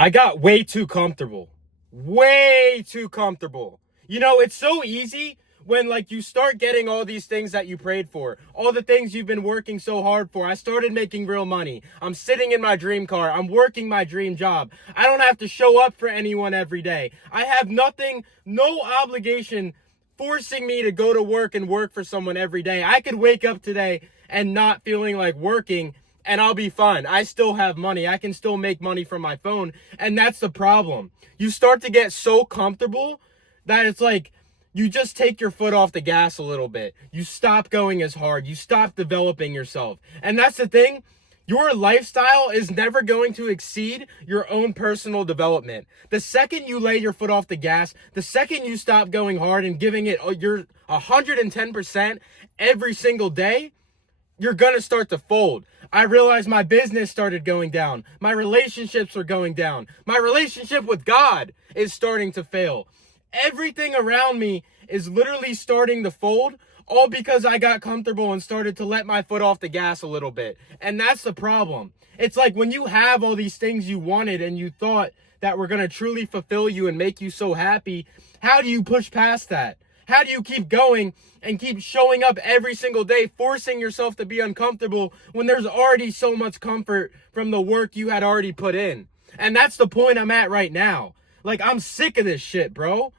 I got way too comfortable. Way too comfortable. You know, it's so easy when like you start getting all these things that you prayed for, all the things you've been working so hard for. I started making real money. I'm sitting in my dream car. I'm working my dream job. I don't have to show up for anyone every day. I have nothing, no obligation forcing me to go to work and work for someone every day. I could wake up today and not feeling like working and I'll be fine. I still have money. I can still make money from my phone. And that's the problem. You start to get so comfortable that it's like you just take your foot off the gas a little bit. You stop going as hard. You stop developing yourself. And that's the thing. Your lifestyle is never going to exceed your own personal development. The second you lay your foot off the gas, the second you stop going hard and giving it your 110% every single day, you're going to start to fold. I realized my business started going down. My relationships are going down. My relationship with God is starting to fail. Everything around me is literally starting to fold, all because I got comfortable and started to let my foot off the gas a little bit. And that's the problem. It's like when you have all these things you wanted and you thought that were going to truly fulfill you and make you so happy, how do you push past that? How do you keep going and keep showing up every single day, forcing yourself to be uncomfortable when there's already so much comfort from the work you had already put in? And that's the point I'm at right now. Like, I'm sick of this shit, bro.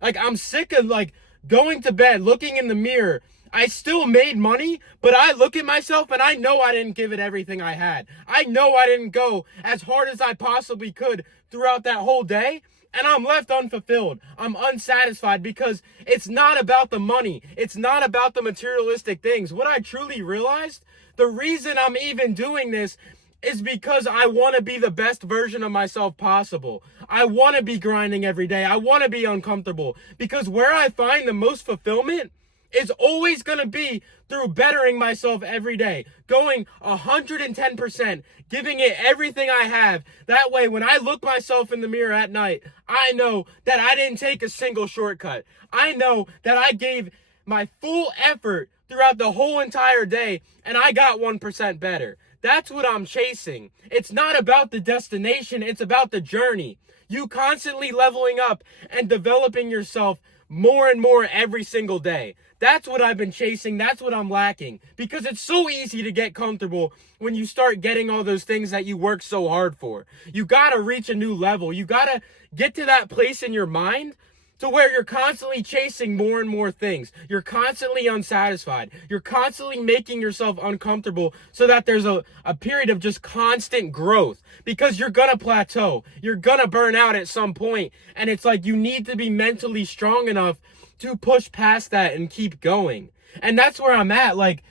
Like, I'm sick of, like, going to bed, looking in the mirror. I still made money, but I look at myself and I know I didn't give it everything I had. I know I didn't go as hard as I possibly could throughout that whole day. And I'm left unfulfilled. I'm unsatisfied because it's not about the money. It's not about the materialistic things. What I truly realized, the reason I'm even doing this is because I want to be the best version of myself possible. I want to be grinding every day. I want to be uncomfortable because where I find the most fulfillment is always going to be through bettering myself every day, going 110%, giving it everything I have. That way, when I look myself in the mirror at night, I know that I didn't take a single shortcut. I know that I gave my full effort throughout the whole entire day, and I got 1% better. That's what I'm chasing. It's not about the destination, it's about the journey. You constantly leveling up and developing yourself more and more every single day. That's what I've been chasing. That's what I'm lacking. Because it's so easy to get comfortable when you start getting all those things that you work so hard for. You gotta reach a new level. You gotta get to that place in your mind to where you're constantly chasing more and more things. You're constantly unsatisfied. You're constantly making yourself uncomfortable so that there's a period of just constant growth because you're gonna plateau. You're gonna burn out at some point. And it's like you need to be mentally strong enough to push past that and keep going. And that's where I'm at. Like,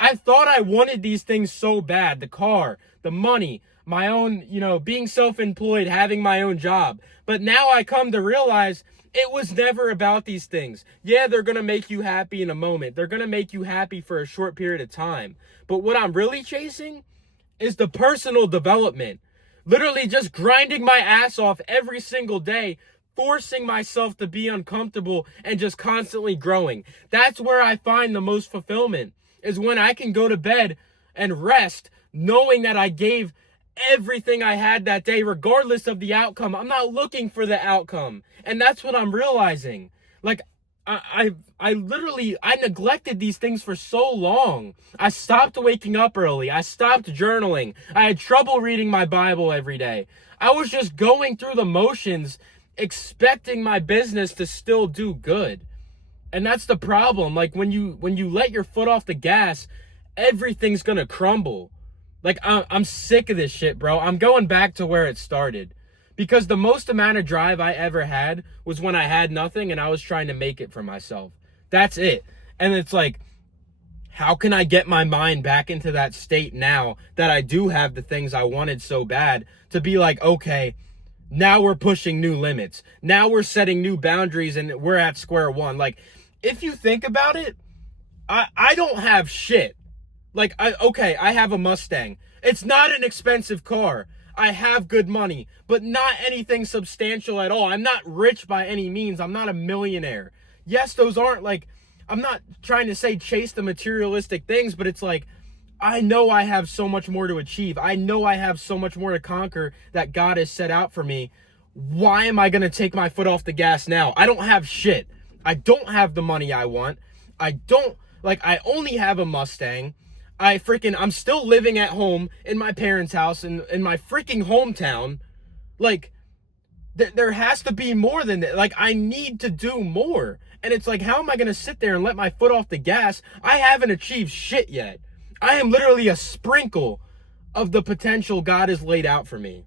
I thought I wanted these things so bad. The car, the money, my own, being self-employed, having my own job. But now I come to realize it was never about these things. Yeah, they're going to make you happy in a moment. They're going to make you happy for a short period of time. But what I'm really chasing is the personal development. Literally just grinding my ass off every single day, forcing myself to be uncomfortable and just constantly growing. That's where I find the most fulfillment, is when I can go to bed and rest knowing that I gave everything I had that day, regardless of the outcome. I'm not looking for the outcome. And that's what I'm realizing. Like, I neglected these things for so long. I stopped waking up early. I stopped journaling. I had trouble reading my Bible every day. I was just going through the motions, expecting my business to still do good. And that's the problem. Like, when you let your foot off the gas, everything's gonna crumble. Like, I'm sick of this shit, bro. I'm going back to where it started. Because the most amount of drive I ever had was when I had nothing and I was trying to make it for myself. That's it. And it's like, how can I get my mind back into that state now that I do have the things I wanted so bad, to be like, okay, now we're pushing new limits. Now we're setting new boundaries and we're at square one. Like, if you think about it, I don't have shit. Like, I have a Mustang. It's not an expensive car. I have good money, but not anything substantial at all. I'm not rich by any means. I'm not a millionaire. Yes, those aren't like, I'm not trying to say chase the materialistic things, but it's like, I know I have so much more to achieve. I know I have so much more to conquer that God has set out for me. Why am I going to take my foot off the gas now? I don't have shit. I don't have the money I want. I only have a Mustang. I'm still living at home in my parents' house in my freaking hometown. Like, there has to be more than that. Like, I need to do more. And it's like, how am I going to sit there and let my foot off the gas? I haven't achieved shit yet. I am literally a sprinkle of the potential God has laid out for me.